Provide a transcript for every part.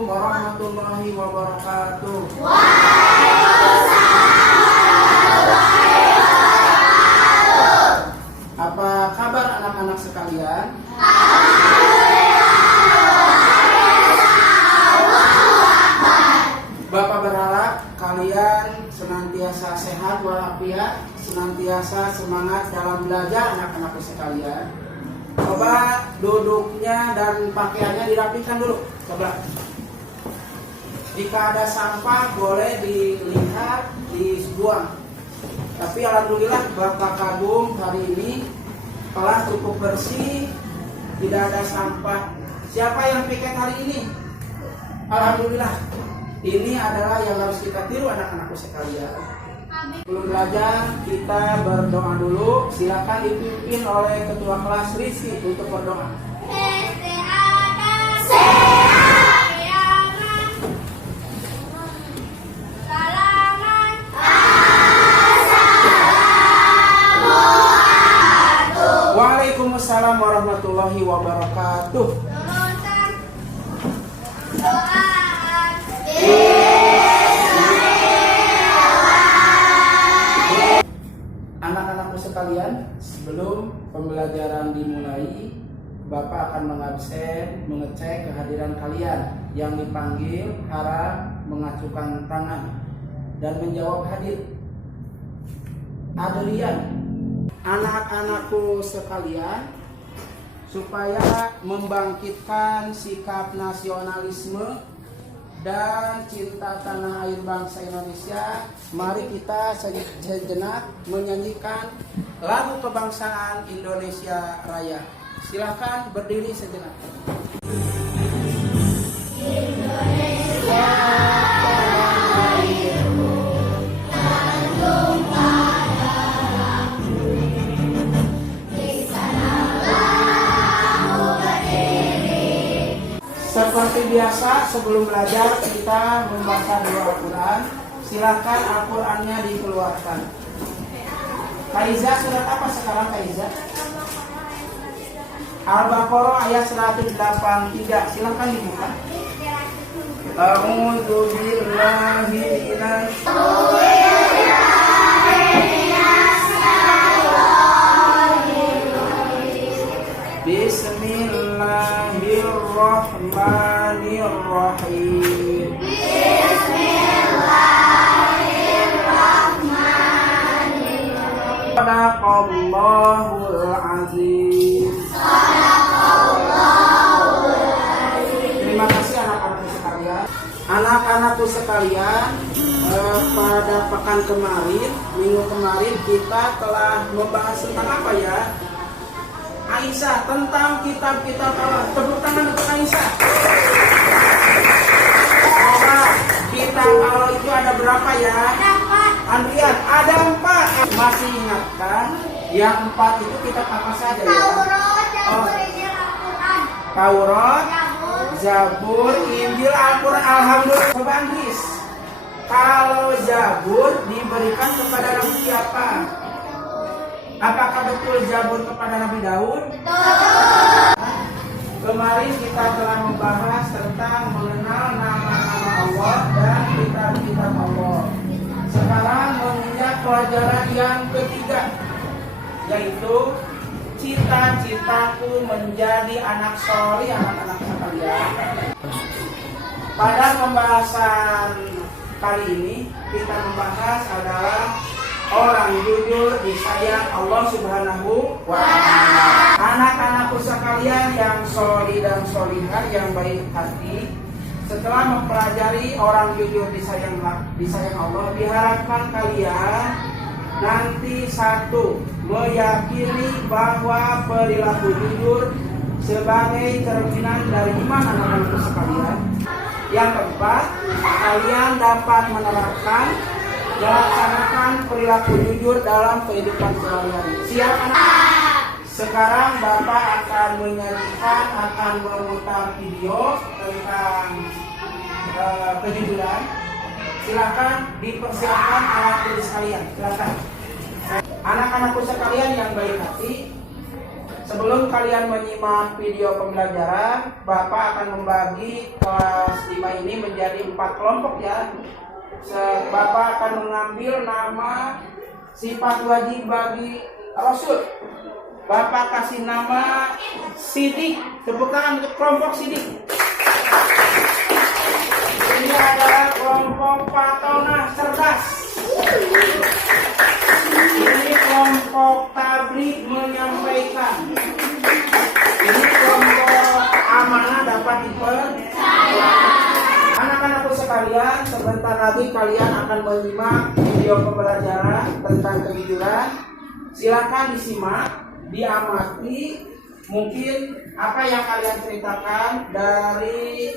Assalamualaikum warahmatullahi wabarakatuh. Apa kabar anak-anak sekalian? Bapak berharap kalian senantiasa sehat walafiat, senantiasa semangat dalam belajar anak-anakku sekalian. Coba duduknya dan pakaiannya dirapikan dulu. Coba. Jika ada sampah boleh dilihat, dibuang. Tapi alhamdulillah Bapak Kagum hari ini telah cukup bersih, tidak ada sampah. Siapa yang piket hari ini? Alhamdulillah. Ini adalah yang harus kita tiru anak-anakku sekalian. Sebelum belajar kita berdoa dulu. Silakan dipimpin oleh ketua kelas Rizky untuk berdoa. Waalaikumsalam warahmatullahi wabarakatuh. Anak-anakku sekalian, sebelum pembelajaran dimulai, Bapak akan mengabsen, mengecek kehadiran kalian. Yang dipanggil harap mengacukan tangan dan menjawab hadir. Adrian, anak-anakku sekalian, supaya membangkitkan sikap nasionalisme dan cinta tanah air bangsa Indonesia, mari kita sejenak menyanyikan lagu kebangsaan Indonesia Raya. Silakan berdiri sejenak. Indonesia tanah airku, tanah darahku, di sanalah ku berdiri. Seperti biasa sebelum belajar kita membaca doa Al-Quran. Silakan Al-Qurannya dikeluarkan. Kaiza surat apa sekarang Kaiza? Al-Baqarah ayat 183. Silakan dibuka. A'udzu billahi Bismillahirrahmanirrahim. Sadaqallahul azim. Terima kasih anak-anakku sekalian. Anak-anakku sekalian, pada pekan kemarin, minggu kemarin kita telah membahas tentang apa ya? Aisyah, tentang kitab-kitab Allah. Tepuk tangan untuk Aisyah. Coba, kitab Allah itu ada berapa ya? Andrian, ada 4. Masih ingatkan? Yang 4 itu kitab apa saja ya? Taurat, Zabur, Injil, Al-Quran. Alhamdulillah. Coba Andris, kalau Zabur diberikan kepada Nabi siapa? Apakah betul Zabur kepada Nabi Daud? Betul. Kemarin kita telah membahas tentang mengenal nama-nama Allah dan kitab-kitab Allah. Sekarang menginjak pelajaran yang ketiga, yaitu cita-citaku menjadi anak soleh, anak-anak sekalian. Pada pembahasan kali ini kita membahas adalah orang jujur disayang Allah Subhanahu wa Ta'ala. Anak-anakku sekalian yang soleh dan solihah, yang baik hati, setelah mempelajari orang jujur disayang Allah, diharapkan kalian nanti satu, meyakini bahwa perilaku jujur sebagai cerminan dari iman anak-anakku sekalian. Yang keempat, kalian dapat menerapkan, melaksanakan perilaku jujur dalam kehidupan sehari-hari. Siap anak? Sekarang Bapak akan menyanyikan, akan memutar video tentang kejujuran. Silakan dipersilakan alat tulis kalian. Silakan. Anak-anakku sekalian yang baik hati, Sebelum kalian menyimak video pembelajaran, Bapak akan membagi kelas 5 ini menjadi 4 kelompok ya. Bapak akan mengambil nama sifat wajib bagi Rasul. Bapak kasih nama Sidik. Tepuk tangan untuk kelompok Sidik. Ini adalah kelompok Patona cerdas. Ini kelompok Tablik menyampaikan. Ini kelompok amanah dapat dipercaya. Anak-anakku sekalian, sebentar lagi kalian akan menyimak video pembelajaran tentang kejujuran. Silakan disimak, diamati. Mungkin apa yang kalian ceritakan dari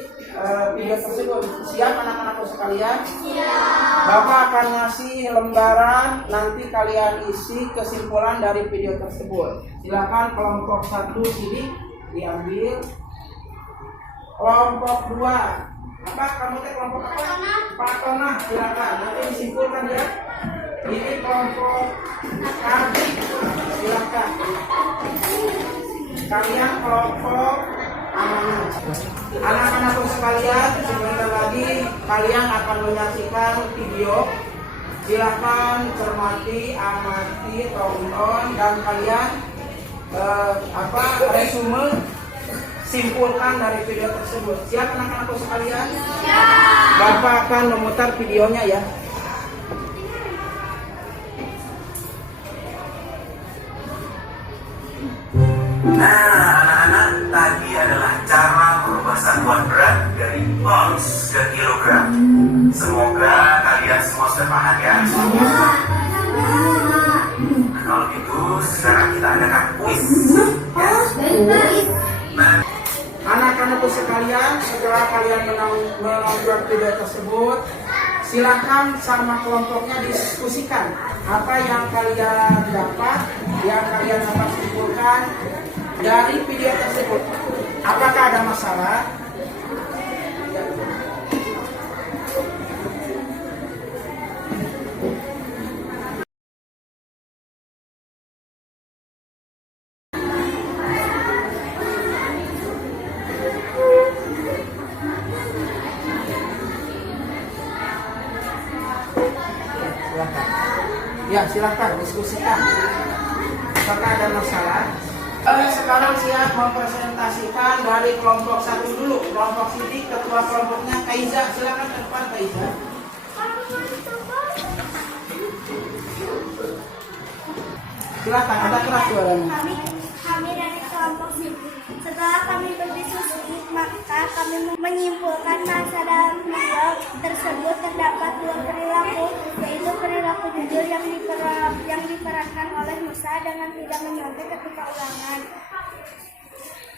video tersebut. Siap anak-anakku sekalian? Siap. Bapak akan ngasih lembaran, nanti kalian isi kesimpulan dari video tersebut. Silakan kelompok 1 sini diambil. Kelompok 2. Apa kamu teh kelompok apa? Patona. Silakan nanti disimpulkan ya. Ini kelompok Tablik. Silakan. Kalian kelompok amanah. Anak-anakku sekalian, sebentar lagi kalian akan menyaksikan video. Silakan cermati, amati, tonton, dan kalian resume, simpulkan dari video tersebut. Siap anak-anakku sekalian? Siap. Bapak akan memutar videonya ya. Nah, anak-anak, tadi adalah cara merubah satuan berat dari ons ke kilogram. Semoga kalian semua sudah paham ya. Nah, kalau gitu sekarang kita adakan kuis. Ya. Nah, Anak-anakku sekalian, setelah kalian menonton video tersebut, silakan sama kelompoknya diskusikan apa yang kalian dapat, yang kalian dapat simpulkan dari video tersebut. Apakah ada masalah? Ya, silakan diskusikan. Apakah ada masalah? Sekarang siap mempresentasikan dari kelompok 1 dulu. Kelompok Sidik, ketua kelompoknya Kaiza. Silakan ke depan Kaiza. Silakan, ada keras suaranya. Kami dari kelompok Sidik. Setelah kami berdiskusi, maka kami menyimpulkan masa dalam video tersebut terdapat 2 perilaku, yaitu perilaku jujur yang diperankan oleh Musa dengan tidak menyontek ketika ulangan,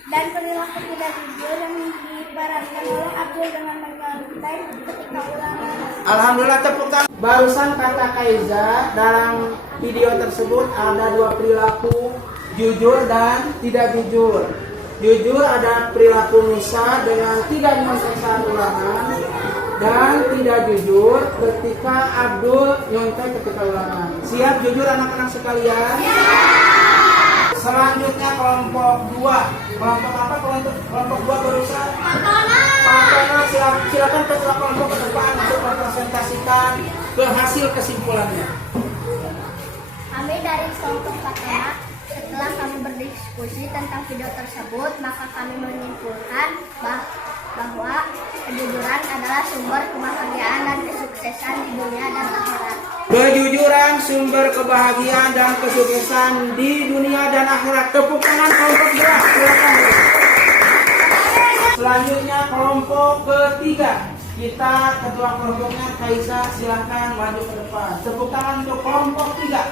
dan perilaku tidak jujur yang diperankan oleh Abdul dengan menyontek ketika ulangan. Alhamdulillah, tepuk tangan. Barusan kata Kaiza, dalam video tersebut ada 2 perilaku, jujur dan tidak jujur. Jujur ada perilaku Musa dengan tidak menyontek saat ulangan, dan tidak jujur ketika Abdul nyontek ketika ulangan. Siap jujur anak-anak sekalian? Selanjutnya kelompok 2. Kelompok apa? Kelompok 2 barusan? Patona. Silakan ketua kelompok ke depan untuk mempresentasikan hasil kesimpulannya. Kami dari kelompok Patona, setelah kami berdiskusi tentang video tersebut, maka kami menyimpulkan bahwa kejujuran adalah sumber kebahagiaan dan kesuksesan di dunia dan akhirat. Kejujuran sumber kebahagiaan dan kesuksesan di dunia dan akhirat. Tepuk tangan kelompok 2. Silakan. Selanjutnya kelompok ketiga. Kita ketua kelompoknya Kaiza, silakan maju ke depan. Tepuk tangan untuk kelompok 3.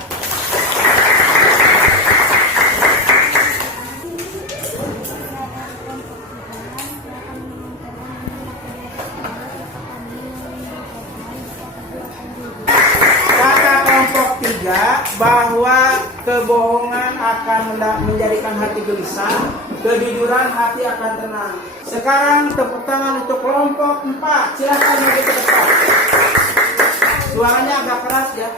Bahwa kebohongan akan menjadikan hati gelisah, kejujuran hati akan tenang. Sekarang tepuk tangan untuk kelompok 4. Silakan maju ke depan. Suaranya agak keras ya.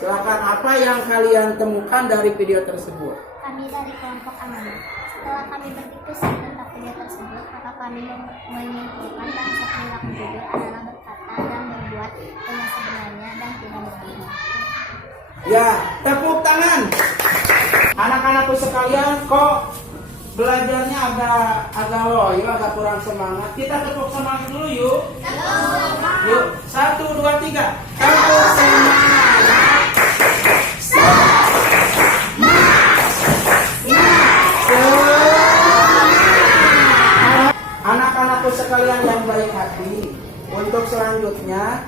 Silakan, apa yang kalian temukan dari video tersebut? Kami dari kelompok amanah. Setelah kami berdiskusi tentang video tersebut, maka kami menyimpulkan bahasa perilaku jujur adalah berkata dan berbuat dengan sebenarnya dan tidak berbohong. Ya, tepuk tangan. Anak-anakku sekalian, kok belajarnya agak loyo, agak kurang semangat. Kita tepuk semangat dulu yuk. Yuk, 1, 2, 3. Tepuk semangat. Anak-anakku sekalian yang baik hati, untuk selanjutnya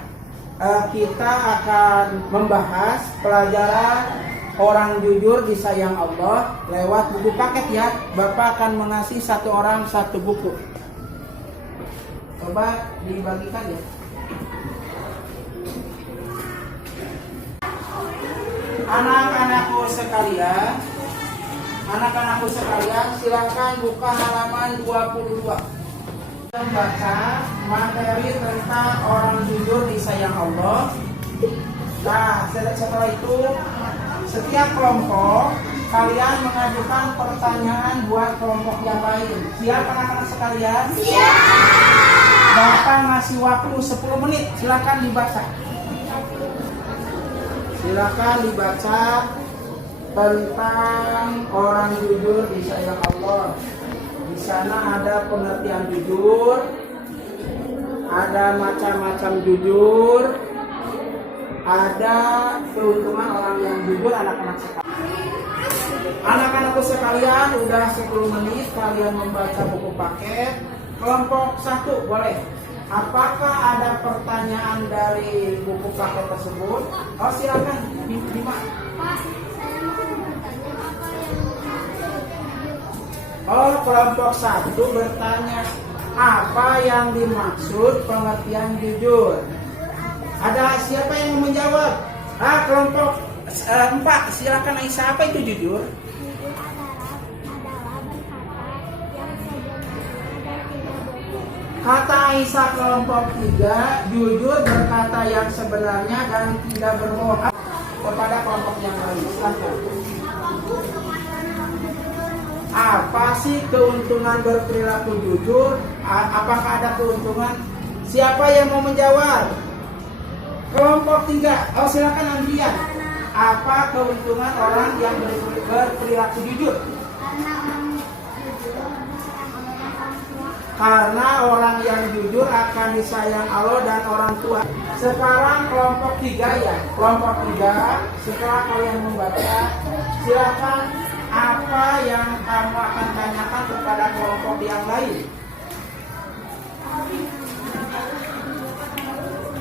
kita akan membahas pelajaran orang jujur disayang Allah lewat buku paket ya. Bapak akan mengasih satu orang satu buku. Coba dibagikan ya. Anak-anakku sekalian, silakan buka halaman 22. Membaca materi tentang orang jujur disayang Allah. Nah, setelah itu setiap kelompok kalian mengajukan pertanyaan buat kelompok yang lain. Siap anak-anak sekalian? Siap. Bapak ngasih waktu 10 menit. Silakan dibaca. Silakan dibaca tentang orang jujur disayang Allah. Di sana ada pengertian jujur, ada macam-macam jujur, ada keuntungan orang yang jujur. Anak-anak sekalian, anak-anakku sekalian, udah 10 menit kalian membaca buku paket. Kelompok 1 boleh. Apakah ada pertanyaan dari buku paket tersebut? Oh, silakan, Bima. Oh, kelompok 1 bertanya, apa yang dimaksud pengertian jujur? Ada siapa yang mau menjawab? Kelompok 4, silakan Aisyah, apa itu jujur? Jujur adalah berkata yang sebenarnya dan tidak bohong. Kata Aisyah kelompok 3, jujur berkata yang sebenarnya dan tidak berbohong. Kepada kelompok yang lain, silakan. Apa sih keuntungan berperilaku jujur? Apakah ada keuntungan? Siapa yang mau menjawab? Kelompok 3, oh silakan Andrian. Apa keuntungan orang yang berperilaku jujur? Karena orang yang jujur akan disayang Allah dan orang tua. Sekarang kelompok 3 ya. Kelompok 3, setelah kalian membaca, silakan apa yang kamu akan tanyakan kepada kelompok yang lain.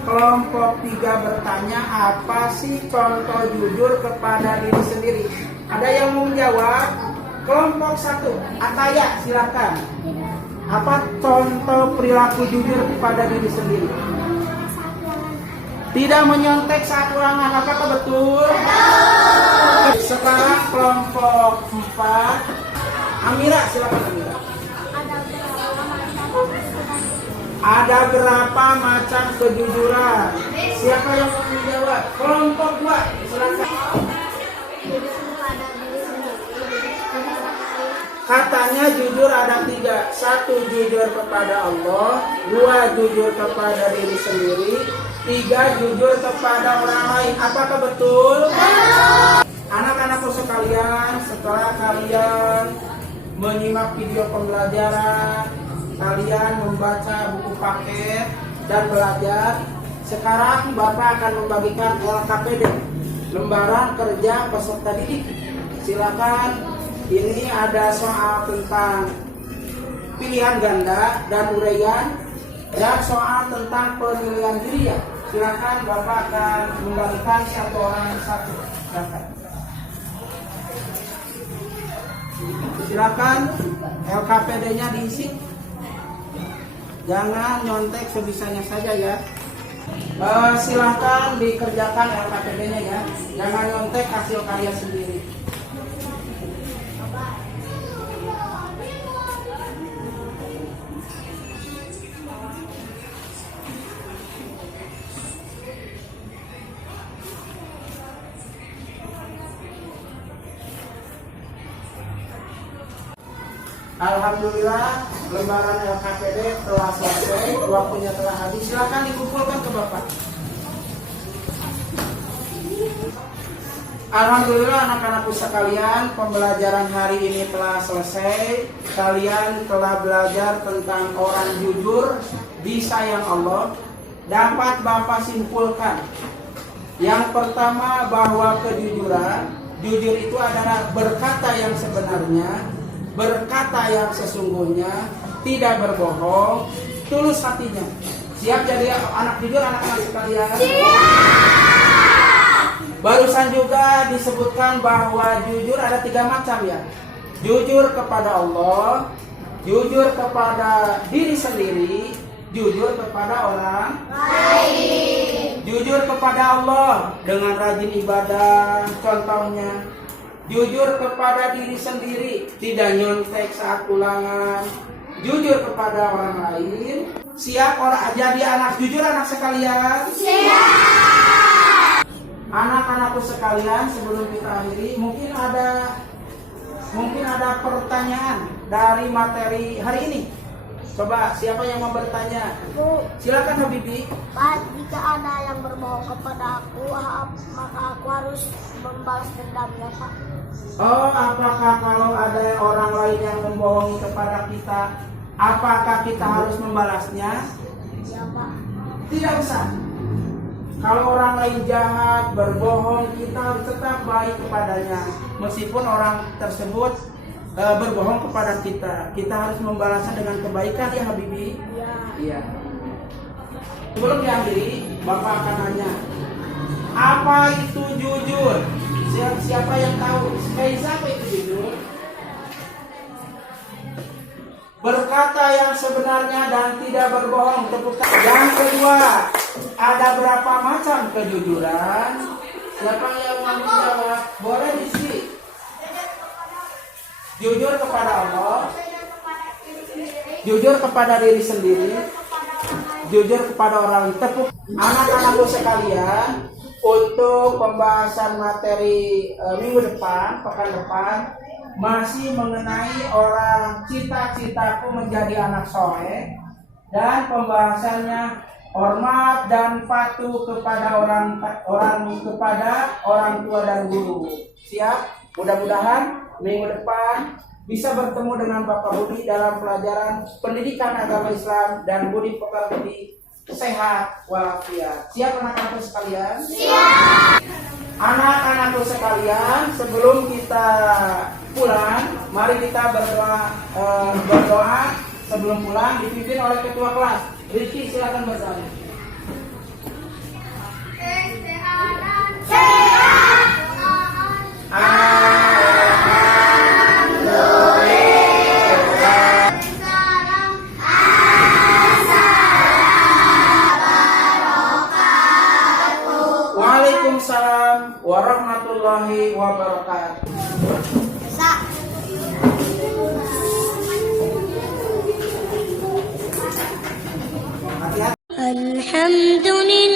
Kelompok 3 bertanya, apa sih contoh jujur kepada diri sendiri? Ada yang mau menjawab? Kelompok 1, Ataya, silakan. Apa contoh perilaku jujur kepada diri sendiri? Tidak menyontek saat ulangan, apakah betul? Sekarang kelompok 4, Amira, silakan Amira. Ada berapa macam kejujuran? Siapa yang mau menjawab? Kelompok 2, silakan. Katanya jujur ada 3. 1, jujur kepada Allah. 2, jujur kepada diri sendiri. 3, jujur kepada orang lain. Apakah betul? Anak-anakku sekalian, setelah kalian menyimak video pembelajaran, kalian membaca buku paket dan belajar, sekarang Bapak akan membagikan LKPD, lembaran kerja peserta didik. Silakan. Ini ada soal tentang pilihan ganda dan uraian dan soal tentang penilaian diri ya. Silakan, Bapak akan membagikan satu orang satu. Silakan LKPD-nya diisi. Jangan nyontek, sebisanya saja ya. Silakan dikerjakan LKPD-nya ya. Jangan nyontek hasil karya sendiri. Alhamdulillah lembaran LKPD telah selesai, waktunya telah habis. Silakan dikumpulkan ke Bapak. Alhamdulillah anak-anakku sekalian, pembelajaran hari ini telah selesai. Kalian telah belajar tentang orang jujur, disayang Allah. Dapat Bapak simpulkan. Yang pertama bahwa kejujuran, jujur itu adalah berkata yang sebenarnya, berkata yang sesungguhnya, tidak berbohong, tulus hatinya. Siap jadi anak jujur anak-anak sekalian? Barusan juga disebutkan bahwa jujur ada 3 macam ya. Jujur kepada Allah, jujur kepada diri sendiri, jujur kepada orang lain. Jujur kepada Allah dengan rajin ibadah, contohnya. Jujur kepada diri sendiri, tidak nyontek saat ulangan. Jujur kepada orang lain. Siap orang jadi anak jujur anak sekalian? Siap. Anak-anakku sekalian, sebelum kita akhiri, mungkin ada pertanyaan dari materi hari ini. Coba siapa yang mau bertanya? Bu, Silakan Habibi. Pak, jika ada yang berbohong kepada aku, maka aku harus membalas dendamnya, Pak. Oh, apakah kalau ada orang lain yang membohongi kepada kita, apakah kita harus membalasnya? Ya, Pak. Tidak usah. Kalau orang lain jahat, berbohong, kita harus tetap baik kepadanya. Meskipun orang tersebut berbohong kepada kita, kita harus membalasnya dengan kebaikan ya Habibi. Ya. Iya. Sebelum diakhiri, Bapak akan nanya, apa itu jujur? Siapa yang tahu? Siapa itu jujur? Berkata yang sebenarnya dan tidak berbohong. Tepuk tangan. Yang kedua, ada berapa macam kejujuran? Siapa yang mau menjawab? Boleh diisi. Jujur kepada Allah, jujur kepada diri sendiri, jujur kepada orang. Tepuk. Anak-anakku sekalian, untuk pembahasan materi minggu depan, pekan depan, masih mengenai orang cita-citaku menjadi anak soleh, dan pembahasannya hormat dan patuh kepada orang tua dan guru. Siap? Mudah-mudahan minggu depan bisa bertemu dengan Bapak Budi dalam pelajaran pendidikan agama Islam dan budi pekerti sehat walafiat. Siap anak-anakku sekalian? Siap. Anak-anakku sekalian, sebelum kita pulang, mari kita berdoa sebelum pulang, dipimpin oleh ketua kelas. Rizky, silakan berdoa. Waalaikumsalam warahmatullahi wabarakatuh. Alhamdulillah.